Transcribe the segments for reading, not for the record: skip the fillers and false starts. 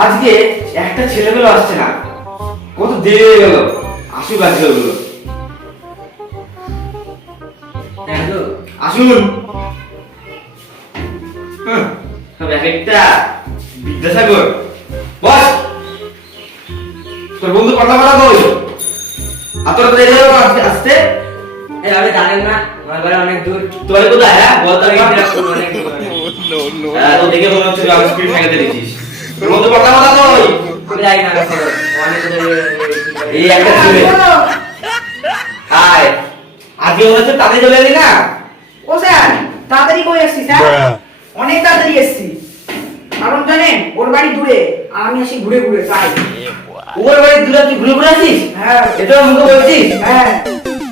আজকে একটা ছেলেগুলো আসছে না, কত দেরি হয়ে গেল। আসুক আজকে ওগুলো, আসুন। এক একটা বিদ্যাসাগর বস, তোর বন্ধু কথা বলা কই? আর তোর দেরি হলো আজকে আসতে? আমি জানেন না, আমার বাড়ি অনেক দূর। তোর কোথায়? হ্যাঁ বল তো। অনেক দূর। হ্যাঁ তো দেখে মনে হচ্ছে আমি স্পিড ঠেকাতে দিছিস। তোর বন্ধু কথা বলা কই? আমি যাই না আসলে। অনেক দূর। এই একটা ছেলে হাই, আজকে মনে হচ্ছে তাদের চলে এলি না? ও স্যার, তাড়াতাড়ি কই আসছি স্যার? অনেক তাড়াতাড়ি এসছি। কারণ জানেন, ওর বাড়ি দূরে আর আমি আসি ঘুরে ঘুরে তাই। ওর বাড়ি দূরে, তুই ঘুরে ঘুরে আসিস? হ্যাঁ এটা আমাকে বলছিস? হ্যাঁ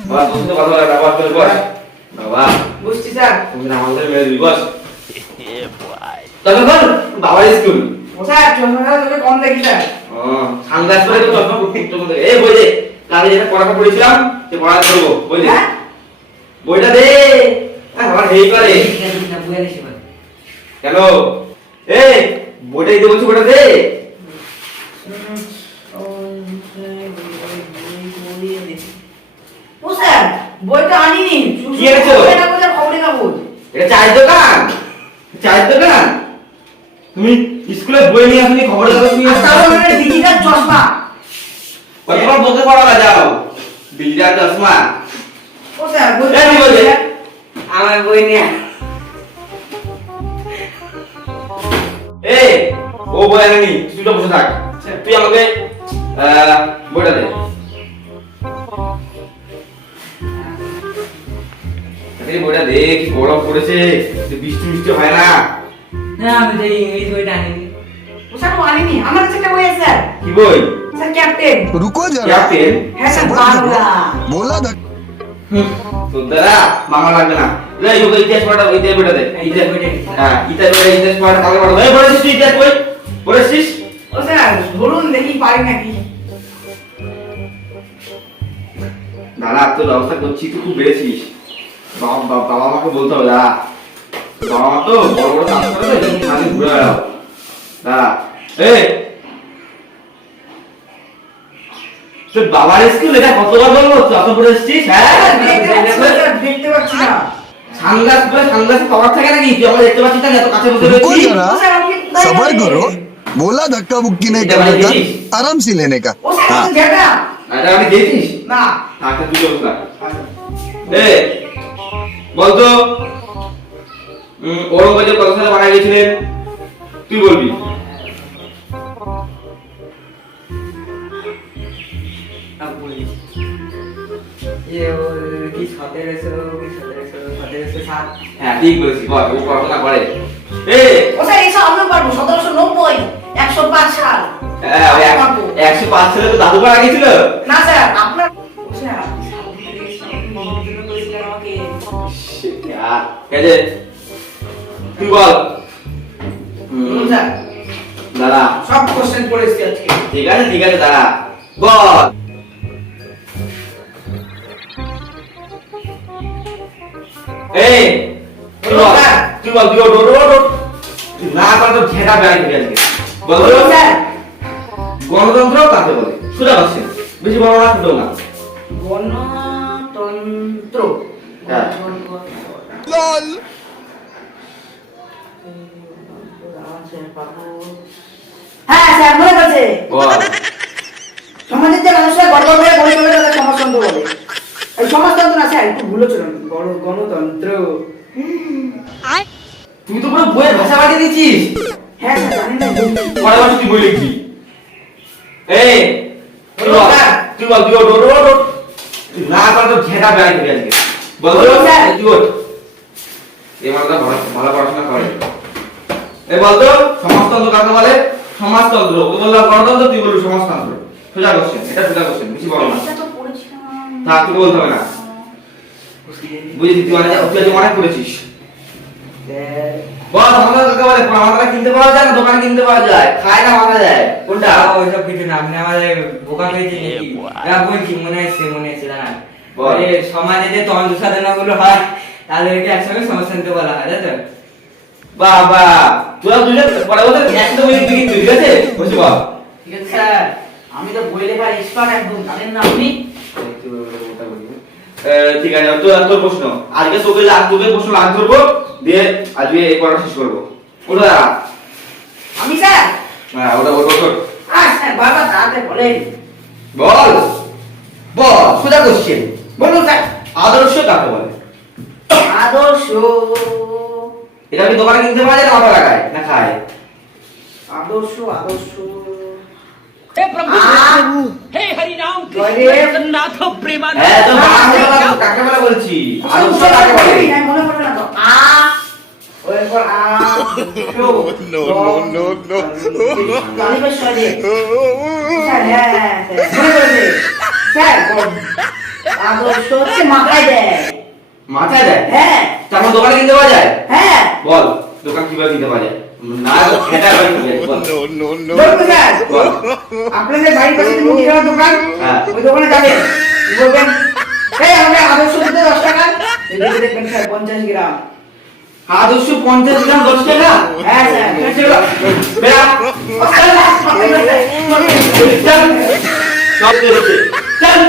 বাবা তোর সাথে কথা বলার ব্যবহার করে বস। বাবা বুঝছি স্যার। তুমি আমাদের মেরে দিবি বস। তবে বল বাবার স্কুল। ও স্যার, চশমাটা তোকে কম দেখি স্যার। ও সানগ্লাস পরে তো চশমা পড়তে পড়তে এই বই দে, কালকে যেটা পড়াটা পড়েছিলাম সে পড়া করব। বই দে, হ্যাঁ? বইটা দে। আমার হেই করে কেন? এই বইটা দিতে বলছি, বইটা দে। ও স্যার, বইটা আনিনি। কি এনেছো? খবরের কাগজ। এটা চায়ের দোকান, চায়ের দোকান। তুমি স্কুলে বই নিয়ে আসনি, খবরের কাগজ নিয়ে আর আসছো? তারপর মানে ডিজিটাল চশমা। কতবার বলতে পারো না যাও ডিজিটাল চশমা। ও স্যার, বইটা এই বই দে। আমার বই নিয়ে এই ও বই আনেনি, তুই তো বসে থাক। তুই আমাকে বইটা দে। এই বইটা দে, কি গরম পড়েছে, বৃষ্টি বৃষ্টি হয় না। না, আমি তো ইংলিশ বইটা আনিনি। ও স্যার, ও আনিনি। আমার কাছে একটা বই আছে স্যার। কি বই? Sir, captain. रुको जरा ক্যাপ্টেন? হ্যাঁ স্যার, सबर বাংলা। करो बोला धक्का তোর দ্বারা বাংলা লাগবে না। এই ওকে ইতিহাস পড়া, ইতিহাস বইটা দে। ইতিহাস বইটা নিতে। হ্যাঁ ইতিহাস বইটা, ইতিহাস পড়া কালকে পড়া। এই পড়েছিস তুই ইতিহাস বই? পড়েছিস? ও স্যার, ধরুন দেখি পারি নাকি। দাঁড়া, তোর ব্যবস্থা করছি, তুই খুব বেড়েছিস। বাবা মাকে বলতে হবে। দাঁড়া, বাবা মা তো বড় বড় কাজ করে তো, এরকম খালি ঘুরে বেড়াও। দাঁড়া, এই তোর বাবার স্কুল, এটা কতবার বলবো অত পড়ে এসছিস? হ্যাঁ দেখতে পাচ্ছি না। সানগ্লাস পরে, সানগ্লাসে কভার থাকে নাকি? তুই আমার দেখতে পাচ্ছিস না, এত কাছে বসে रुको রয়েছিস। जरा ও স্যার, আপনি কোথায় सबर গেলেন? करो बोला धक्का मुक्की नहीं इधर करने का वाली आराम से लेने का ও স্যার, हाँ আপনি যেটা এটা আমি দিয়েছিস? না। তাকে তুই বলছ না। বলতো ঔরঙ্গজেব কত সালে মারা গেছিলেন? তুই বলবি। আমি বলি। এ ও কি 1700 হ্যাঁ ঠিক বলেছিস, বল ও পড়াশোনা করে। ও স্যার, এসব আমরা পারবো। 1790, 105 সাল। হ্যাঁ 105 সালে তো দাদু মারা গেছিল। না স্যার, আপনার ও স্যার, আপনি সাবধানে দেখেছেন, আপনি নিমন্ত্রণ করেছিলেন আমাকে। এই যে তুই বল। বলুন স্যার, দাঁড়া, সব কোশ্চেন পড়েছি আজকে। ঠিক আছে ঠিক আছে, দাঁড়া বল। এই তুই বল, তুই বল, তুই ওঠ, ওঠ, ওঠ, ওঠ। তুই না পারলে তো ঝেঁটা বেড়াই দিবি আজকে। বল তো। বলুন স্যার, গণতন্ত্র কাকে বলে? সোজা কোশ্চেন, বেশি বড় না ছোট না। গণতন্ত্র। হ্যাঁ। लॉल হ্যাঁ স্যার, মনে পড়ছে। বল। সমাজের যে মানুষরা গড়বড় করে বলে চলে তাদের সমাজতন্ত্র বলে। এই সমাজতন্ত্র না স্যার, একটু ভুল ছিল। গণতন্ত্র। তুই তো পুরো বইয়ের ভাষা বানিয়ে দিচ্ছিস। হ্যাঁ স্যার, জানি না। পরে আবার তুই বই লিখবি। এই তুই বল, তুই বল, তুই ওঠ, ওঠ, ওঠ, ওঠ। তুই না পারলে তো ঝেঁটা বেড়াই দিবি আজকে। বল তো। বলুন স্যার। তুই ওঠ। এই মানুষটা ভালো পড়াশোনা করে। এই বল তো, সমাজতন্ত্র কাকে বলে? সমাজতন্ত্র। ও বললাম গণতন্ত্র, তুই বলবি সমাজতন্ত্র। সোজা কোশ্চেন, এটা সোজা কোশ্চেন, বেশি বড় না। এটা তো পড়েছিলাম। তা তুই বলতে হবে না। বুঝেছি, তুই অনেক পড়েছিস। বল সমাজতন্ত্র কাকে বলে? আমাদের কিনতে পাওয়া যায় না, দোকানে কিনতে পাওয়া যায়, খায় না মারা যায়, কোনটা? ওইসব কিছু না, আপনি আমাদের বোকা পেয়েছি নাকি? বলছি, মনে আছে জানা। বল। সমাজে যে তন্ত্র সাধনা গুলো হয় তাদেরকে একসঙ্গে সমাজতন্ত্র বলা হয়, তাই তো? বাবা তোরা দুজন পরে বলতে একসাথে বই লিখবি কিন্তু, ঠিক আছে? বসে বল। ঠিক আছে স্যার, আমি তো বই লেখার এক্সপার্ট একদম, জানেন না আপনি? ঠিক আছে, তোর প্রশ্ন আজকে তোকে প্রশ্ন লাগ ধরবো, দিয়ে আজকে এই পড়া শেষ করবো। ওটা দাঁড়া। আমি স্যার? হ্যাঁ, ওটা তোর। স্যার বাবা তাড়াতাড়ি বলেন। বল বল, সোজা কোশ্চেন। বলুন স্যার। আদর্শ কাকে বলে? আদর্শ, এটা কি দোকানে কিনতে পাওয়া যায় না মাথা লাগায় না খায়? আদর্শ, আদর্শ। हे प्रभु हे हरि नाम जय जगन्नाथ प्रेमानंद হ্যাঁ, তো কাকে বলে বলছি? আদর্শ কাকে বলে? মনে পড়ে না তো। ওই পর No, no, no, তালিবেশ্বরে। স্যার, হ্যাঁ, মনে পড়েছে। স্যার, আদর্শ হচ্ছে মাথায় দেয়। মাথায় দেয়? হ্যাঁ, তারপর দোকানে কিনতে পাওয়া যায়? হ্যাঁ। বল, দোকান কিভাবে কিনতে পাওয়া যায়? না, খেটা করে কিনতে পাওয়া যায়, বল। no, no, বলবো স্যার, বল। আপনাদের বাড়ির পাশে যে মুদিখানার দোকান, হ্যাঁ। ওই দোকানে যাবেন, বলবেন এই আমাদের আদর্শ দিতে 10 টাকা, এদিকে দেখবেন স্যার 50 গ্রাম। আদর্শ 50 গ্রাম 10 টাকা? হ্যাঁ স্যার। চলো, বেড়া। চল, সব বেরোচ্ছে। চল।